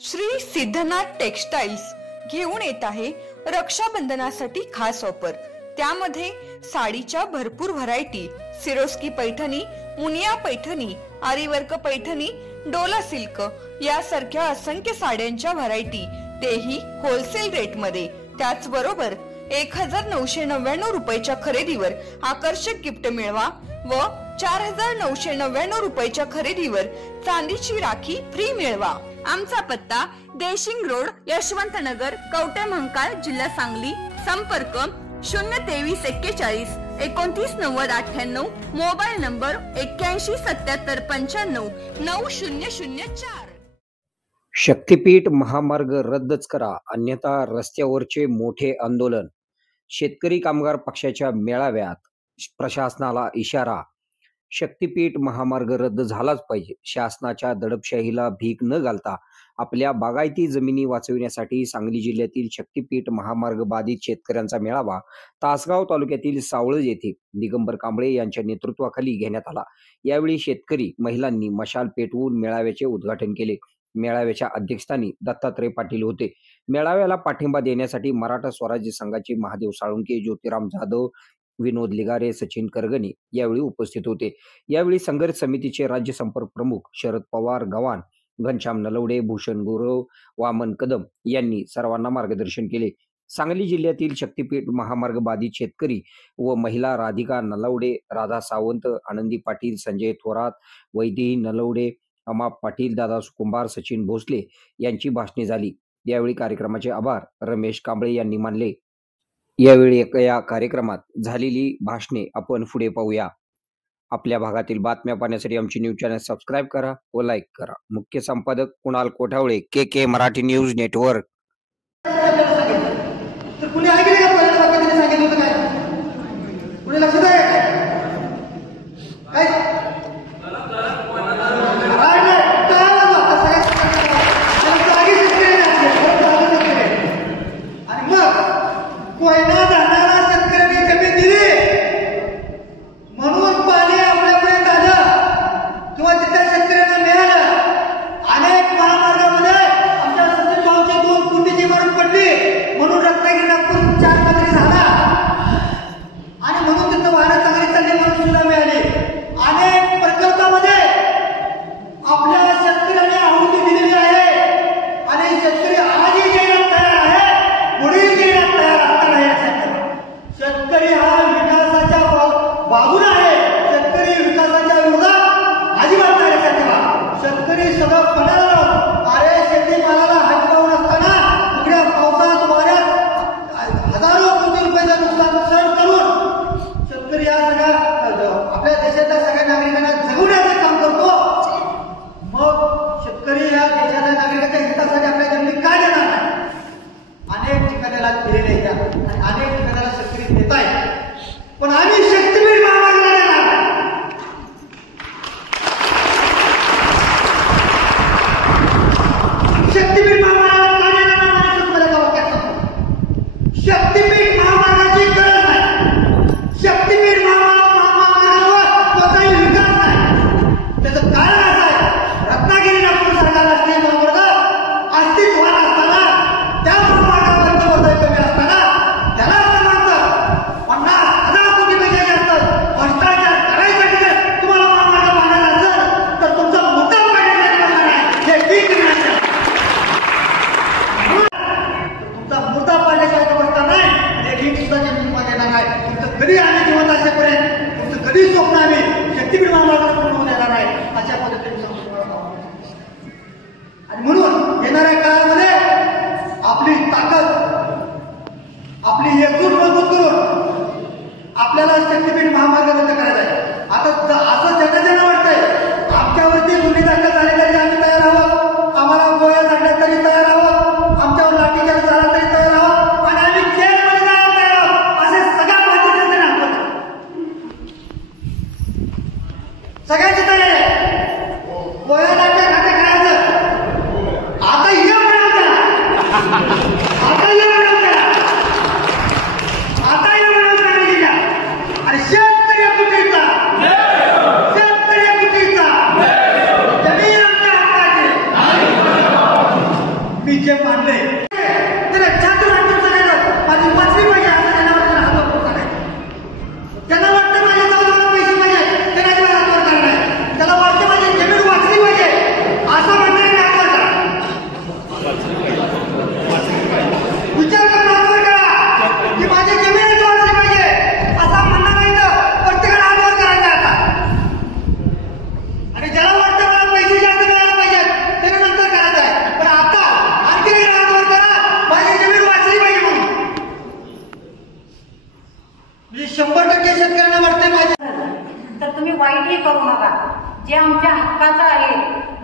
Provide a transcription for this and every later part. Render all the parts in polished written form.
Shri Siddhanath textiles घेऊन येत आहे रक्षाबंधनासाठी खास ऑफर। त्यामध्ये साडीच्या भरपूर variety, Swarovski Paithani, Muniya Paithani, aari work Paithani, Dola silk यासारख्या असंख्य साड्यांच्या व्हरायटी, तेही होलसेल रेट मध्ये। त्याचबरोबर 1999 रुपयाच्या खरेदीवर आकर्षक गिफ्ट मिळवा व 4999 रुपयाच्या खरेदीवर चांदीची राखी फ्री मिळवा। आमचा पत्ता देशिंग रोड, यशवंतनगर, कवठे महांकाळ, जिल्हा सांगली। संपर्क 02341 299098, मोबाईल नंबर 817795 9004। शक्तीपीठ महामार्ग रद्दच करा, अन्यथा रस्त्यावरचे मोठे आंदोलन। शेतकरी कामगार पक्षाच्या मेळाव्यात प्रशासनाला इशारा। शक्तीपीठ महामार्ग रद्द झालाच पाहिजे। शासनाच्या दडपशाहीला भीक न घालता आपल्या बागायती जमिनी वाचविण्यासाठी सांगली जिल्ह्यातील शक्तीपीठ महामार्ग बाधित शेतकऱ्यांचा मेळावा तासगाव तालुक्यातील सावळज येथे दिगंबर कांबळे यांच्या नेतृत्वाखाली घेण्यात आला। यावेळी शेतकरी महिलांनी मशाल पेटवून मेळाव्याचे उद्घाटन केले। मेळाव्याच्या अध्यक्षस्थानी दत्तात्रय पाटील होते। मेळाव्याला पाठिंबा देण्यासाठी मराठा स्वराज्य संघाचे महादेव साळुंके, ज्योतिराम जाधव, विनोद लिगारे, सचिन करगणे यावेळी उपस्थित होते। यावेळी संघर्ष समितीचे राज्य संपर्क प्रमुख शरद पवार गव्हाण, घनश्याम नलवडे, भूषण गुरव, वामन कदम यांनी सर्वांना मार्गदर्शन केले। सांगली जिल्ह्यातील शक्तीपीठ महामार्ग बाधित शेतकरी व महिला राधिका नलवडे, राधा सावंत, आनंदी पाटील, संजय थोरात, वैदेही नलवडे, अमाप पाटील, दादा कुंभार, सचिन भोसले यांची भाषणे झाली। यावेळी कार्यक्रमाचे आभार रमेश कांबळे यांनी मानले। यावेळी या कार्यक्रमात झालेली भाषणे आपण पुढे पाहूया। आपल्या भागातील बातम्या पाहण्यासाठी आमची न्यूज चॅनल सबस्क्राईब करा व लाईक करा। मुख्य संपादक कुणाल कोठावळे, के मराठी न्यूज नेटवर्क। म्हणून येणाऱ्या काळामध्ये आपली ताकद, आपली एकजूट मजबूत करून आपल्याला शक्तीपीठ महामार्ग रद्द करायचा आहे। आता असं जगाजना वाटतंय आमच्यावरती गुन्हे दाखल झाले तरी आम्ही तयार आहोत, आम्हाला गोळ्या झाडल्या तरी तयार आहोत, आमच्यावर लाठीचार्ज झाला तरी तयार आहोत आणि आम्ही जेलमध्ये जायला तयार आहोत, असे सगळ्या बाधितांचे नाव सगळ्यांची तयारी आहे। गोळ्या लाट्या खाते करायचं आता ये मिळवता, आता ये मिळवता, आता ये मिळवता आणि शेतकरी कुठे जे मानले तर छात्र वाटतं सगळ्यांना माझी वाचली पाहिजे असं त्यांना वाटतं हातवर करायचं. त्यांना वाटतं माझ्या जाऊन पैसे पाहिजे त्यांना किंवा हातवर करणार. त्याला वाटतं माझी जमीन वाचली पाहिजे असं म्हणणारे हातवर करा. विचार करून हातवर करा की माझी जमीन वाचली पाहिजे असं म्हणणं नाही तर प्रत्येकाला हातवर करायचा आता. आणि ज्याला वाटतं मला पैसे जास्त मिळायला पाहिजे त्याने नंतर करायचं आहे. पण आता आणखी काही हातवर करा माझी जमीन वाचली पाहिजे म्हणून. म्हणजे 100% शेतकऱ्यांना वाटते माझ्या तर तुम्ही वाईटही करू नका. जे आमच्या हक्काचं आहे,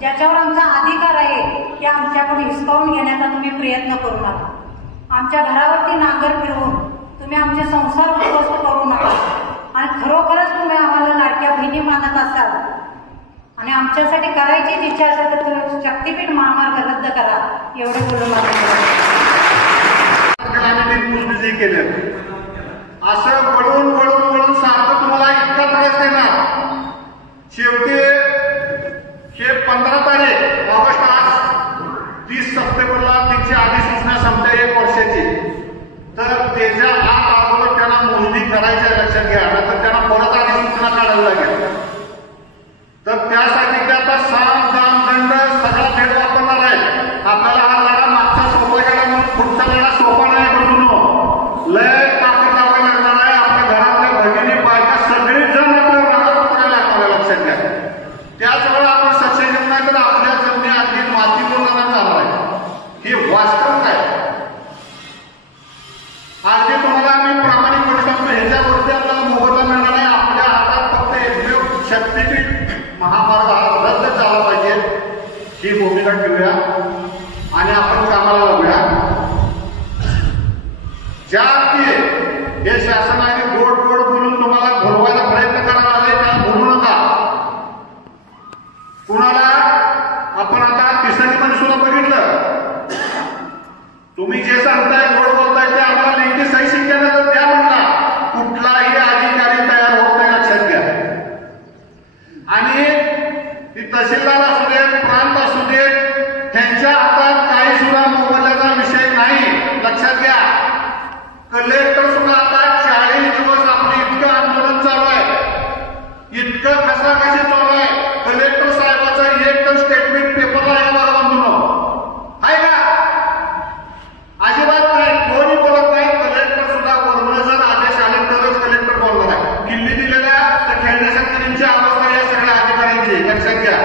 ज्याच्यावर आमचा अधिकार आहे ते आमच्याकडून हिसकावून घेण्याचा तुम्ही प्रयत्न करू नका. आमच्या घरावरती नांगर फिरवून तुम्ही आमचे संसार उद्ध्वस्त करू नका. आणि खरोखरच तुम्ही आम्हाला लाडक्या बहिणी मानत असाल आणि आमच्यासाठी करायचीच इच्छा असेल तर तुम्ही शक्तीपीठ महामार्ग रद्द करा. एवढे बोलून केलं. असं वळून वळून वळून सारखं तुम्हाला इतका त्रास देणार. शेवटी हे 15 तारीख ऑगस्ट, आज 30 सप्टेंबरला त्यांची अधिसूचना संपते 1 वर्षाची. तर त्याच्या आत अगोदर त्यांना मोजणी करायची आहे, लक्षात घ्या. नंतर त्यांना परत अधिसूचना काढावी लागेल. तर त्यासाठी ते आता साम दाम दंड सगळा भेद वापरणार आहे. आपल्याला हा लढा मागचा सोपा गेला म्हणून पुढचा लढा सोपा नाही म्हणून लय ताकद लावायला लागणार आहे. आपल्या घरातल्या भगिनी बायका सगळेच जण आपल्या रणावर उतरायला लागणार, लक्षात घ्या. त्याचवेळी आपण सक्सेस नाही तर आपल्या जमिनी अगदी मातीपूर्ण जाणार आहे. हे वास्तव काय अगदी तुम्हाला आम्ही प्रामाणिक गोष्ट सांगतो. ह्याच्यावरती आपल्याला मोबदला मिळणार नाही. आपल्या हातात फक्त एकमेव शक्तीपीठ महामार्ग हा रद्द झाला पाहिजे ही भूमिका ठेवूया आणि आपण कामाला लागूया. ज्या हे शासनाने गोड गोड बोलून तुम्हाला घोलवायला प्रयत्न करायला आले त्याला बोलू नका. कुणाला आपण आता तिसरीमध्ये सुद्धा बघितलं. तुम्ही जे सांगताय गोड बोलताय ते आम्हाला लेखी सही शिक्क्याने जर द्या म्हणला, कुठलाही अधिकारी तयार होत नाही, लक्षात घ्या. आणि ती तहसीलदार असू देत, प्रांत असू देत, त्यांच्या हातात काही सुद्धा मोबदल्याचा विषय नाही, लक्षात घ्या. कलेक्टर सुद्धा आता 40 दिवस आपलं इतकं आंदोलन चालू आहे, इतकं कसाकशी चालू आहे. कलेक्टर साहेबाचं एक तर स्टेटमेंट पेपरला आहे बघा बांधून आहे का? अजिबात नाही, कोणी बोलत नाही. कलेक्टर सुद्धा वरून जर आदेश आले तरच कलेक्टर बोलणार आहे. किल्ली दिलेल्या तर खेळण्या शेतकऱ्यांची अवस्था या सगळ्या अधिकाऱ्यांची, लक्षात घ्या.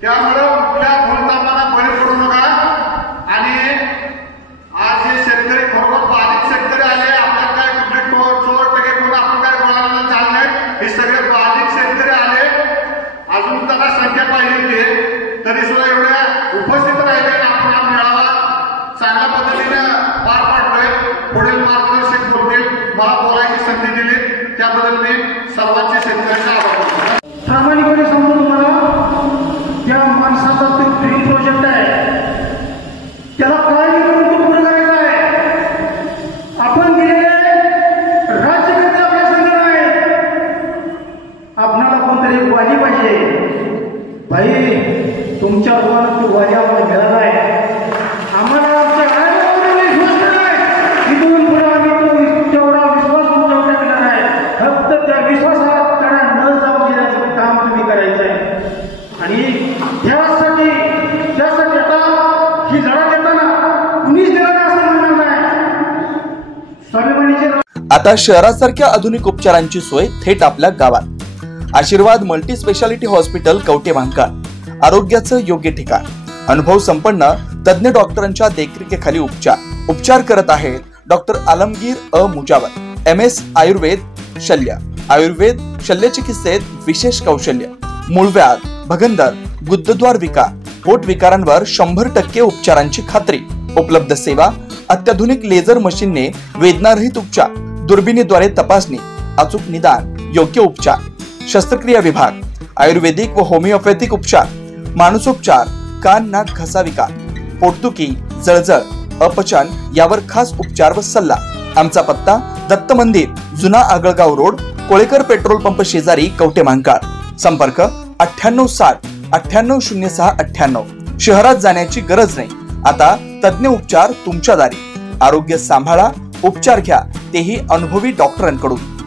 त्यामुळं कुठल्या भूलतापांना बळी पडू नका. आणि आज हे शेतकरी खरोखर बाधित शेतकरी आले. आपल्याला काय कुठले चोर टके करून आपण काय बोलायला चालत नाही. हे सगळे बाधित शेतकरी आले. अजून त्यांना संख्या पाहिजे होती तरी सुद्धा एवढ्या उपस्थित राहिले. आपण हा मेळावा चांगल्या पद्धतीने पार पाडतोय. पुढील मार्गदर्शक बोलतील, मला बोलायची संधी दिली त्याबद्दल मी सर्वांचे शेतकऱ्यांचे आभार मानतो. प्रामाणिकपणे सांगतो तुम्हाला, त्या माणसाचा तो ड्रीम प्रोजेक्ट आहे, त्याला काय करून तो पूर्ण करायचा आहे. आपण दिलेले राज्यकर्ते आपल्या संघ आहे. आपणाला कोणतरी वाली पाहिजे. भाई तुमच्या रूपानं तो वाली आम्हाला मिळाला आहे. आम्हाला आमच्या घरावर विश्वास नाही. इथून पुढे आम्ही तेवढा विश्वास तुमच्यावर टाकणार आहे. फक्त त्या विश्वासाला कडा न जाऊ देण्याचं काम तुम्ही करायचं आहे. आणि त्यासाठी आता ही लढा देताना कुणीच दिला नाही असं म्हणणार नाही. स्वाभिमानीचे आता शहरासारख्या आधुनिक उपचारांची सोय थेट आपल्या गावात. आशीर्वाद मल्टी स्पेशालिटी हॉस्पिटल कवठेमहांकाळ, आरोग्याचं योग्य ठिकाण. अनुभव संपन्न तज्ञ डॉक्टरांच्या देखरेखीखाली उपचार करत आहेत डॉक्टर आलमगीर मुजावर. MS आयुर्वेद शल्य, आयुर्वेद शल्य चिकित्सेत विशेष कौशल्य. मूळव्याध, भगंदर, गुदद्वार विकार, पोट विकारांवर 100% उपचारांची खात्री. उपलब्ध सेवा अत्याधुनिक लेझर मशीनने वेदनारहित उपचार, दुर्बिणीद्वारे तपासणी, अचूक निदान, योग्य उपचार. शस्त्रक्रिया विभाग, आयुर्वेदिक व होमिओपॅथिक उपचार, मानसोपचार, कान नाक घसा विकार, पोटदुखी, जळजळ, अपचन यावर खास उपचार व सल्ला. आमचा पत्ता दत्त मंदिर, जुना Agalgaon road, Kolekar petrol pump शेजारी, कवठेमहांकाळ. संपर्क 9860 980698. शहरात जाण्याची गरज नाही. आता तज्ञ उपचार तुमच्या दारी. आरोग्य सांभाळा, उपचार घ्या, तेही अनुभवी डॉक्टरांकडून.